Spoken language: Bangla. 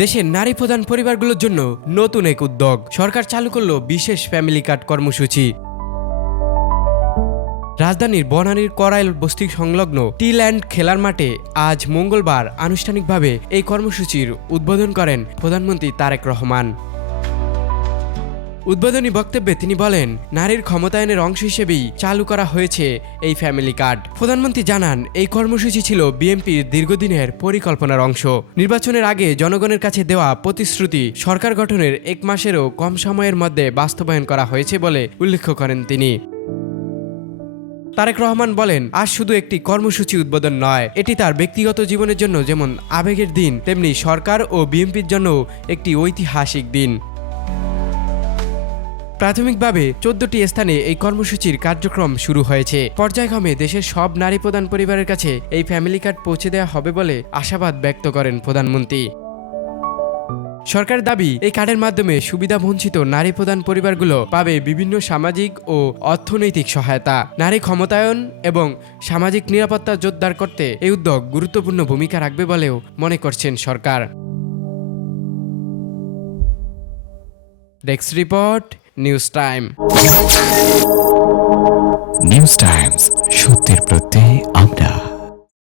দেশের নারী প্রধান পরিবারগুলোর জন্য নতুন এক উদ্যোগ সরকার চালু করলো বিশেষ ফ্যামিলি কার্ড কর্মসূচি। রাজধানীর বনানীর করাইল বস্তি সংলগ্ন টি ল্যান্ড খেলার মাঠে আজ মঙ্গলবার আনুষ্ঠানিকভাবে এই কর্মসূচির উদ্বোধন করেন প্রধানমন্ত্রী তারেক রহমান। উদ্বোধনী বক্তব্যে তিনি বলেন, নারীর ক্ষমতায়নের অংশ হিসেবেই চালু করা হয়েছে এই ফ্যামিলি কার্ড। প্রধানমন্ত্রী জানান, এই কর্মসূচি ছিল বিএনপির দীর্ঘদিনের পরিকল্পনার অংশ। নির্বাচনের আগে জনগণের কাছে দেওয়া প্রতিশ্রুতি সরকার গঠনের 1 মাসেরও কম সময়ের মধ্যে বাস্তবায়ন করা হয়েছে বলে উল্লেখ করেন তিনি। তারেক রহমান বলেন, আজ শুধু একটি কর্মসূচি উদ্বোধন নয়, এটি তার ব্যক্তিগত জীবনের জন্য যেমন আবেগের দিন, তেমনি সরকার ও বিএনপির জন্য একটি ঐতিহাসিক দিন। প্রাথমিকভাবে 14টি স্থানে এই কর্মসূচির কার্যক্রম শুরু হয়েছে। পর্যায়ক্রমে দেশের সব নারী প্রধান পরিবারের কাছে এই ফ্যামিলি কার্ড পৌঁছে দেওয়া হবে বলে আশাবাদ ব্যক্ত করেন প্রধানমন্ত্রী। সরকারের দাবি, এই কার্ডের মাধ্যমে সুবিধাবঞ্চিত নারী প্রধান পরিবারগুলো পাবে বিভিন্ন সামাজিক ও অর্থনৈতিক সহায়তা। নারী ক্ষমতায়ন এবং সামাজিক নিরাপত্তা জোরদার করতে এই উদ্যোগ গুরুত্বপূর্ণ ভূমিকা রাখবে বলেও মনে করছেন সরকার। Desk report, news time. News times, সত্যের প্রত্যয়ে আমরা।